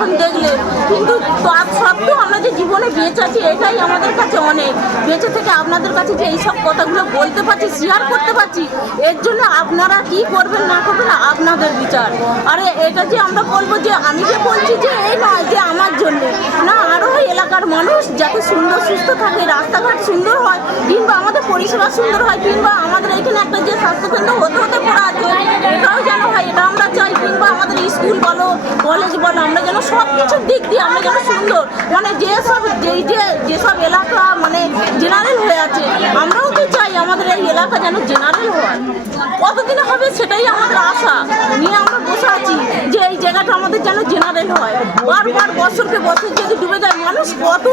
এখন দেখলে কিন্তু তার সত্ত্বেও বেঁচে আছি, এটাই আমাদের কাছে অনেক। বেঁচে থেকে আপনাদের কাছে যে এইসব কথাগুলো বলতে পারছি শেয়ার করতে পারছি, এর জন্য আপনারা কি করবেন না করবেন আপনাদের বিচার। আরে, এটা যে আমরা বলব যে, আমি যে বলছি যে, এই নয় যে আমার জন্য। না আরও এলাকার মানুষ যাতে সুন্দর, সুস্থ থাকে, রাস্তাঘাট সুন্দর হয়, কিংবা আমাদের পরিষেবা সুন্দর হয়, কিংবা আমাদের এখানে একটা যে স্বাস্থ্যকেন্দ্র হতে হতে পড়া আছে, এটাও যেন হয়, এটা আমরা চাই, কিংবা আমাদের স্কুল বলো, কলেজ বলো, আমরা যেন সব কিছুর দিক দিয়ে আমরা যেন সুন্দর। মানে যেসব যেই যে যেসব এলাকা মানে জেনারেল হয়ে আছে, আমরাও তো চাই আমাদের এই এলাকা যেন জেনারেল হয়। কতদিনে হবে সেটাই আমাদের আশা। নিয়ে আমরা বসে আছি যে এই জায়গাটা আমাদের যেন জেনারেল হয়। বারবার বছরকে বছর যদি ডুবে যায়, মানুষ কত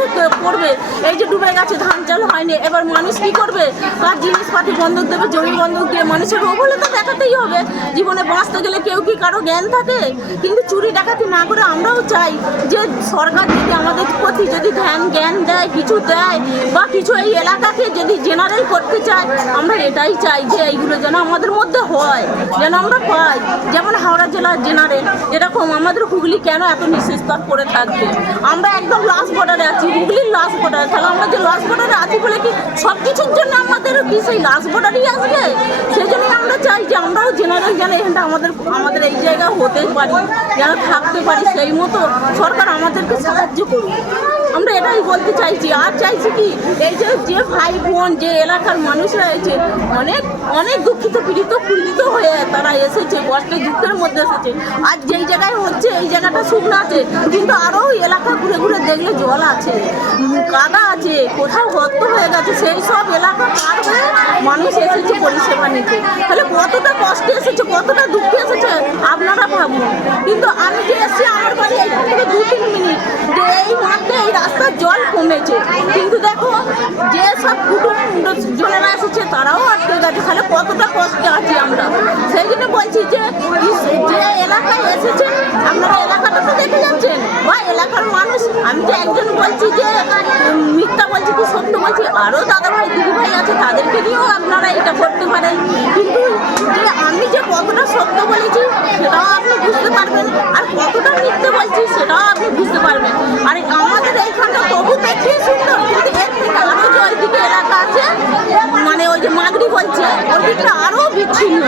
করবে? এই যে ডুবে গেছে, ধান চাল হয়নি, এবার মানুষ কি করবে? কার জিনিসপাতি বন্ধক দেবে, জমি বন্ধক দিয়ে মানুষের রোগ হলে তো দেখাতেই হবে। জীবনে বাঁচতে গেলে কেউ কি কারও জ্ঞান থাকে? কিন্তু চুরি ডাকাতি না করে আমরাও চাই যে সরকার যদি আমাদের প্রতি যদি ধ্যান, জ্ঞান দেয়, কিছু দেয়, বা কিছু এই এলাকাকে যদি জেনারেল করতে চায়, আমরা এটাই চাই যে এইগুলো যেন আমাদের মধ্যে হয়, যেন আমরা পাই। যেমন হাওড়া জেলার জেনারেল, এরকম আমাদের হুগলি কেন এত নিঃস্তর করে থাকবে? আমরা একদম লাস্ট বর্ডারে আছি, হুগলির লাস্ট বর্ডারে তাহলে আমরা যে লাস্ট বর্ডারে আছি বলে কি সব কিছুর জন্য আমাদের কি সেই লাস্ট বর্ডারই আসবে? সেই জন্য আমরা চাই যে আমরাও জেনারেল যেন এখানটা আমাদের আমাদের এই জায়গায় হতে পারি, যেন থাকতে পারি সেই মতো সরকার আমাদেরকে সাহায্য করুক। আমরা এটাই বলতে চাইছি। আর চাইছি কি, এই যে যে ভাই বোন, যে এলাকার মানুষ রয়েছে, অনেক অনেক দুঃখিত, পীড়িত পীড়িত হয়ে তারা এসেছে কষ্টের দুঃখের মধ্যে এসেছে। আর যেই জায়গায় হচ্ছে, এই জায়গাটা শুকনো আছে, কিন্তু আরও এলাকা ঘুরে ঘুরে দেখলে জল আছে, কাদা আছে, কোথাও গর্ত হয়ে গেছে, সেই সব এলাকা পার হয়ে মানুষ এসেছে পরিষেবা নিতে। তাহলে কতটা কষ্টে এসেছে, কতটা দুঃখে এসেছে, আপনারা ভাবুন। কিন্তু আমি যে এসেছি, আমার বাড়ি এখান থেকে দু তিন মিনিট। যে এই মাঠে, এই রাস্তার জল কমেছে। কিন্তু দেখো, যে সব কুটুম জনেরা এসেছে, তারাও আটকে গেছে। তাহলে কতটা কষ্টে আছি আমরা? সেই জন্য বলছি যে যে এলাকায় এসেছে, আপনারা এলাকাটা তো দেখে যাচ্ছেন। বা এলাকার মানুষ, আমি যে একজন বলছি যে মিথ্যা বলছি কি সত্য বলছি, আরও দাদা ভাই দিদি ভাই আছে, তাদেরকে নিয়েও আপনারা এটা করতে পারেন। কিন্তু যে আমি যে কতটা সত্য বলেছি সেটাও আপনি বুঝতে পারবেন আর কতটা মিথ্যে বলছি সেটাও আপনি বুঝতে পারবেন আর আমাদের এইখানটা তবু দেখি সুন্দর কিন্তু এর থেকে আরও যে ওইদিকে এলাকা আছে মানে ওই যে মাগরি বলছে ওর দিকটা আরও বিচ্ছিন্ন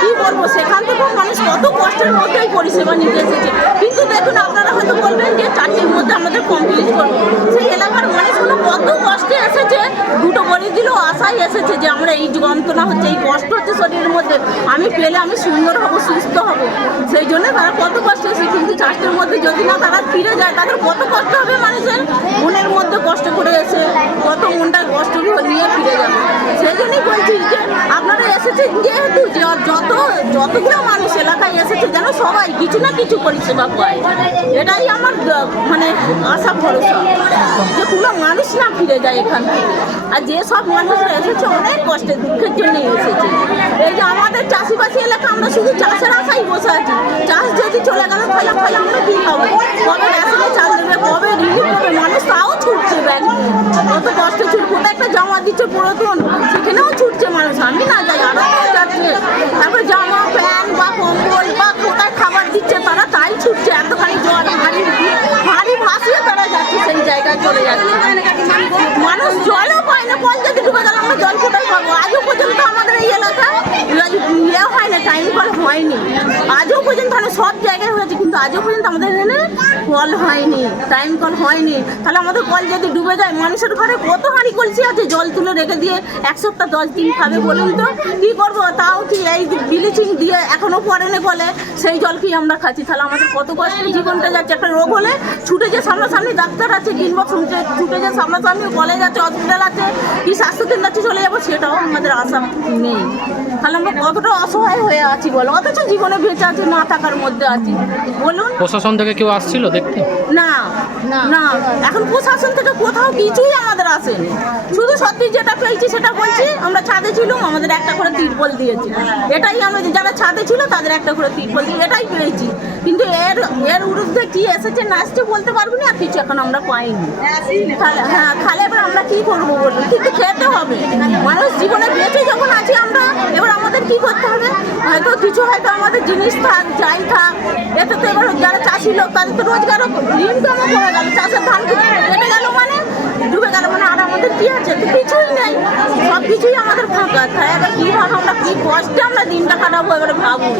কি বলব সেখান থেকেও মানুষ কত কষ্টের মধ্যেই পরিষেবা নিতে এসেছে কিন্তু দেখুন, আপনারা হয়তো বলবেন যে চারটের মধ্যে আমাদের কমপ্লিট করব সেই এলাকার মানুষগুলো কত কষ্টে এসেছে, দুটো বলে দিলেও আশায় এসেছে যে আমরা এই যন্ত্রণা হচ্ছে, এই কষ্ট হচ্ছে শরীরের মধ্যে। আমি পেলে আমি সুন্দর হব, সুস্থ হব। সেই জন্য তারা কত কষ্ট এসেছে, কিন্তু চারটের মধ্যে যদি না তারা ফিরে যায়, তাদের কত কষ্ট হবে মানুষের? মনের মধ্যে কষ্ট করে এসে, কত মনটা কষ্ট নিয়ে ফিরে যাবে। সেই জন্যই বলছি এসেছেন যেহেতু যত, যতগুলো মানুষ এলাকায় এসেছে, যেন সবাই কিছু না কিছু পরিষেবা পায়। এটাই আমার মানে আশা, ভরসা, যে কোনো মানুষ না ফিরে যায় এখান থেকে। আর যে সব মানুষরা এসেছে, অনেক কষ্টে দুঃখের জন্যই এসেছে। এই যে আমাদের চাষিবাসী এলাকা, আমরা শুধু চাষের আশাই বসে আছি। চাষ যদি চলে গেল, তাহলে তাহলে আমরা কী খাব? কবে রেশনে চাল দেবে, কবে রিলিফ দেবে? মানুষ তাও ছুটছে ব্যাগ কত কষ্ট ছুট কোথায় একটা জমা দিচ্ছে পুরাতন, সেখানেও ছুটছে মানুষ। আমি না যাই আরও যাচ্ছে তারপরে জামা প্যান্ট বা কম্বল বা কোথায় খাবার দিচ্ছে তারা তাই ছুটছে এতখানি জল হাড়ি দিয়ে- হাড়ি ভাসিয়ে তারা যাচ্ছে সেই জায়গায় চলে যাচ্ছে মানুষ জলও পায় না পঞ্চায়েতে ডুবে গেল আমরা জল কোথায় পাবো? আজও পর্যন্ত আমাদের এই এলাকা ইয়ে হয় না, টাইম কল হয়নি। মানে সব জায়গায় হয়েছে, কিন্তু আজও পর্যন্ত আমাদের এখানে কল হয়নি টাইম কল হয়নি। তাহলে আমাদের কল যদি ডুবে যায়, মানুষের ঘরে কত হাঁড়ি কলসি আছে? জল তুলে রেখে দিয়ে এক সপ্তাহ দশ দিন খাবে বলুন তো, কি করব? তাও কি এই ব্লিচিং দিয়ে এখনও পড়েনি বলে, সেই জল কি আমরা খাচ্ছি। তাহলে আমাদের কত কষ্টে জীবনটা যাচ্ছে। একটা রোগ হলে ছুটে যে সামনাসামনি ডাক্তার আছে কিংবা ছুটে ছুটে যে সামনাসামনি কলেজ আছে হসপিটাল আছে, কি স্বাস্থ্যকেন্দ্র আছে, চলে যাব, সেটাও আমাদের আশা নেই। তাহলে আমরা কতটা অসহায় হয়ে আছি বলো? অথচ জীবনে বেঁচে আছি, না থাকার মধ্যে আছি। বলুন। প্রশাসন থেকে কেউ আসছিল দেখতে? না না। এখন প্রশাসন থেকে কোথাও কিছুই আমাদের আসেনি। শুধু সত্যি যেটা পেয়েছি সেটা বলছি আমরা ছাদে ছিলাম আমাদের একটা করে তিরপল দিয়েছি। এটাই আমরা যারা ছাদে ছিল তাদের একটা করে তিরপল দিয়ে এটাই পেয়েছি। কিন্তু এর এর উরুদ্ধে কি এসেছে না এসেছে বলতে পারব না আর কিছু এখন আমরা পাইনি। হ্যাঁ তাহলে এবার আমরা কি করব বলুন? কিন্তু খেতে হবে। মানুষ জীবনে হয়তো, কিছু হয়তো আমাদের জিনিস থাক, যাই থাক, এতে তো এবার যারা চাষি লোক, তাদের তো রোজগারও ইনকামও কমে গেল, চাষের ধান কেটে গেল মানে ডুবে গেল মানে আর আমাদের কি আছে? তো কিছুই নেই। সব কিছুই আমাদের ফাঁকা। তাই এবার কীভাবে আমরা? কি কষ্টে আমরা দিনটা কাটাবো এবারে ভাবুন।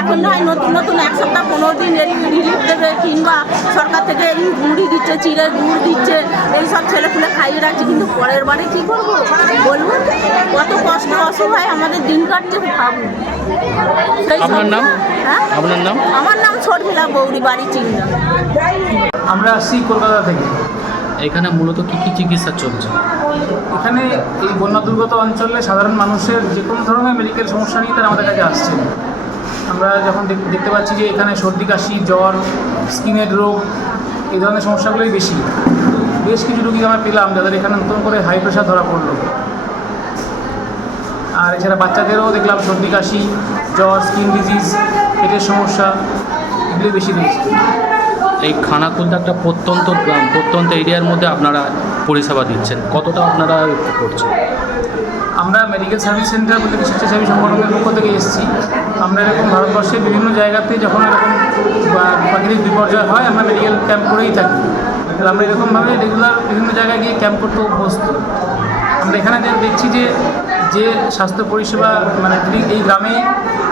এখন নয় নতুন নতুন এক সপ্তাহ পনেরো দিন রিলিফ দেবে কিংবা সরকার থেকে এই মুড়ি দিচ্ছে চিড়ে গুড় দিচ্ছে এইসব ছেলেপুলে খাইয়ে রাখছে। কিন্তু পরের বারে কি করব? বলুন কত কষ্ট অসহায় আমাদের দিন কাটছে ভাবুন। সেই আপনার নাম? হ্যাঁ? আপনার নাম? আমার নাম ছোটবেলা বৌরি বাড়ি চিংড়া। আমরা আসছি কলকাতা থেকে। এখানে মূলত কি কি চিকিৎসা চলছে? এখানে এই বন্যা দুর্গত অঞ্চলে সাধারণ মানুষের যে কোনো ধরনের মেডিকেল সমস্যা নিয়ে তারা আমাদের কাছে আসছে। আমরা যখন দেখ- দেখতে পাচ্ছি যে এখানে সর্দি, কাশি, জ্বর স্কিনের রোগ, এই ধরনের সমস্যাগুলোই বেশি। বেশ কিছু রুগী আমরা পেলাম যাদের এখানে নতুন করে হাই প্রেশার ধরা পড়ল। আর এছাড়া বাচ্চাদেরও দেখলাম সর্দি, কাশি, জ্বর স্কিন ডিজিজ পেটের সমস্যা, এগুলোই বেশি রয়েছে। এই খানাকুলটা একটা প্রত্যন্ত গ্রাম প্রত্যন্ত এরিয়ার মধ্যে আপনারা পরিষেবা দিচ্ছেন। কতটা আপনারা করছেন? আমরা মেডিকেল সার্ভিস সেন্টার বলে একটি স্বেচ্ছাসেবী সংগঠনের পক্ষ থেকে এসেছি। আমরা এরকম ভারতবর্ষের বিভিন্ন জায়গাতে যখন এরকম প্রাকৃতিক বিপর্যয় হয়, আমরা মেডিকেল ক্যাম্প করেই থাকি। আমরা এরকমভাবে রেগুলার বিভিন্ন জায়গায় গিয়ে ক্যাম্প করতে অভ্যস্ত। আমরা এখানে দেখছি যে যে স্বাস্থ্য পরিষেবা মানে এই গ্রামে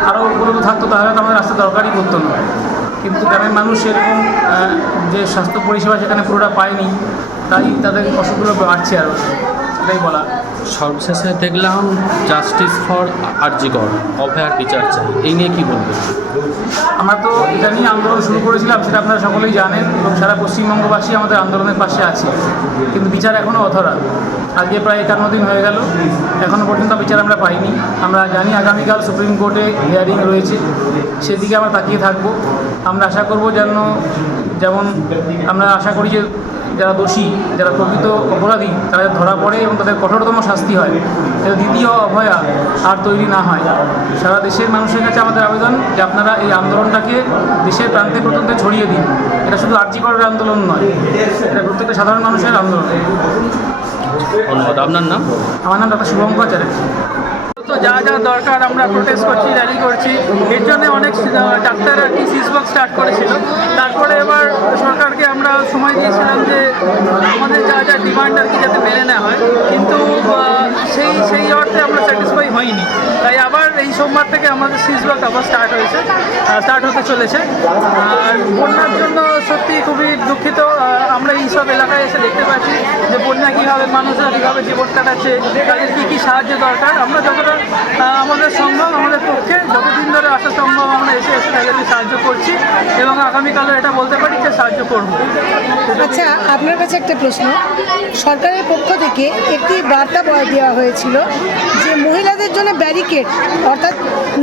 আরও উপলব্ধ থাকতো, তাহলে আমাদের আসতে দরকারই পড়তো না। কিন্তু গ্রামের মানুষ এরকম যে স্বাস্থ্য পরিষেবা সেখানে পুরোটা পায়নি তাই তাদের অসুখগুলো বাড়ছে আরও সেটাই বলা। সর্বশেষে দেখলাম জাস্টিস ফর আরজিকর অভয়ার বিচার চাই। এই নিয়ে কি বলবেন? আমরা তো এটা নিয়ে আন্দোলন শুরু করেছিলাম সেটা আপনারা সকলেই জানেন এবং সারা পশ্চিমবঙ্গবাসী আমাদের আন্দোলনের পাশে আছে। কিন্তু বিচার এখনও অধরা। আজকে প্রায় একান্ন দিন হয়ে গেল। এখনও পর্যন্ত বিচার আমরা পাইনি। আমরা জানি আগামীকাল সুপ্রিম কোর্টে হিয়ারিং রয়েছে। সেদিকে আমরা তাকিয়ে থাকব। আমরা আশা করব যেন যেমন আমরা আশা করি যে যারা দোষী যারা প্রকৃত অপরাধী তারা ধরা পড়ে এবং তাদের কঠোরতম শাস্তি হয়। যাতে দ্বিতীয় অভয়া আর তৈরি না হয়। সারা দেশের মানুষের কাছে আমাদের আবেদন যে আপনারা এই আন্দোলনটাকে দেশের প্রান্তে প্রত্যন্তে ছড়িয়ে দিন। এটা শুধু আর্জি আর্যিকরের আন্দোলন নয় এটা প্রত্যেকটা সাধারণ মানুষের আন্দোলন। ধন্যবাদ। আপনার নাম? আমার নাম ডক্টর শুভঙ্কর চ্যাটার্জি। যা যা দরকার আমরা প্রোটেস্ট করছি র্যালি করছি। এর জন্য অনেক ডাক্তার আর কি সিজবক স্টার্ট করেছিল। তারপরে এবার সরকারকে আমরা সময় দিয়েছিলাম যে আমাদের যা যা ডিমান্ড আর কি যাতে মেনে নেওয়া হয়। কিন্তু সেই সেই অর্থে আমরা স্যাটিসফাই হইনি। তাই এই সোমবার থেকে আমাদের সিজ সিসবক আবার স্টার্ট হয়েছে স্টার্ট হতে চলেছে। আর বন্যার জন্য সত্যি খুবই দুঃখিত। আমরা এই সব এলাকায় এসে দেখতে পাচ্ছি যে বন্যা কীভাবে মানুষরা কীভাবে জীবন কাটাচ্ছে, তাদের কী কী সাহায্য দরকার। আমরা যতটা আমাদের সম্ভব আমাদের পক্ষে, যতদিন ধরে আসা সম্ভব আমরা এসে এসে তাদেরকে সাহায্য করছি এবং আগামীকালও এটা বলতে পারি যে সাহায্য করব। আচ্ছা আপনার কাছে একটা প্রশ্ন। সরকারের পক্ষ থেকে একটি বার্তা দেওয়া হয়েছিল যে মহিলাদের জন্য ব্যারিকেড অর্থাৎ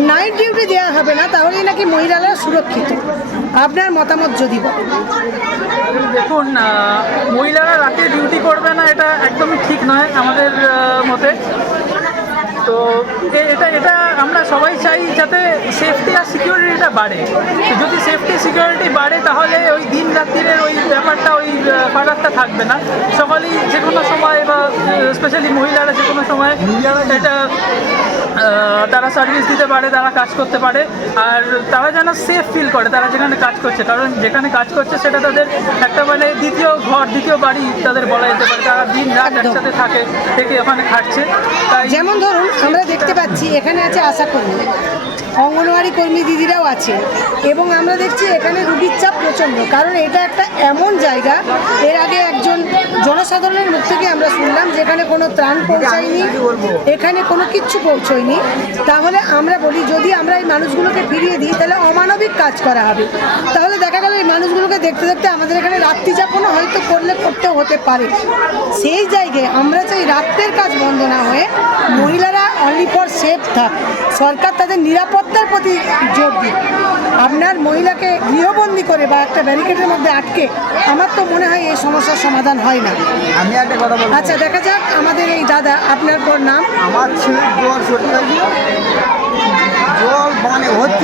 নাইট ডিউটি দেওয়া হবে না, তাহলেই নাকি মহিলারা সুরক্ষিত। আপনার মতামত যদি দেখুন মহিলারা রাতে ডিউটি করবে না, এটা একদমই ঠিক নয় আমাদের মতে। তো এটা এটা আমরা সবাই চাই যাতে সেফটি আর সিকিউরিটিটা বাড়ে। যদি সেফটি সিকিউরিটি বাড়ে, তাহলে ওই দিন রাত্রিরের ওই ব্যাপারটা, ওই ফারাকটা থাকবে না। সকালেই যে কোনো স্পেশালি মহিলারা যে কোনো সময় এটা তারা সার্ভিস দিতে পারে তারা কাজ করতে পারে আর তারা যেন সেফ ফিল করে তারা যেখানে কাজ করছে। কারণ যেখানে কাজ করছে সেটা তাদের একটা মানে দ্বিতীয় ঘর দ্বিতীয় বাড়ি তাদের বলা যেতে পারে। তারা দিন রাত একসাথে থাকে থেকে ওখানে খাটছে তাই যেমন ধরুন আমরা দেখতে পাচ্ছি এখানে আছে আশা কর্মী অঙ্গনওয়াড়ি কর্মী দিদিরাও আছে। এবং আমরা দেখছি এখানে রুগীর চাপ প্রচণ্ড। কারণ এটা একটা এমন জায়গা, এর আগে একজন জনসাধারণের মুখ থেকে আমরা শুনলাম যেখানে কোনো ত্রাণ পৌঁছায়নি, এখানে কোনো কিচ্ছু পৌঁছয়নি। তাহলে আমরা বলি, যদি আমরা এই মানুষগুলোকে ফিরিয়ে দিই, তাহলে অমানবিক কাজ করা হবে। তাহলে দেখা গেল এই মানুষগুলোকে দেখতে দেখতে আমাদের এখানে রাত্রি যাপনও হয়তো করলে, করতেও হতে পারে। সেই জায়গায় আমরা চাই রাত্রের কাজ বন্ধ না হয়ে মহিলারা অনলি ফর সেফ থাক। সরকার তাদের নিরাপত্তার প্রতি জোর দিক আপনার মহিলাকে গৃহবন্দী করে বা একটা ব্যারিকেডের মধ্যে আটকে আমার তো মনে হয় এই সমস্যার সমাধান হয় না। আমি একটা কথা বলব। আচ্ছা দেখা যাক আমাদের এই দাদা আপনার পর নাম? আমার ছেলে জোর জোর মানে হচ্ছে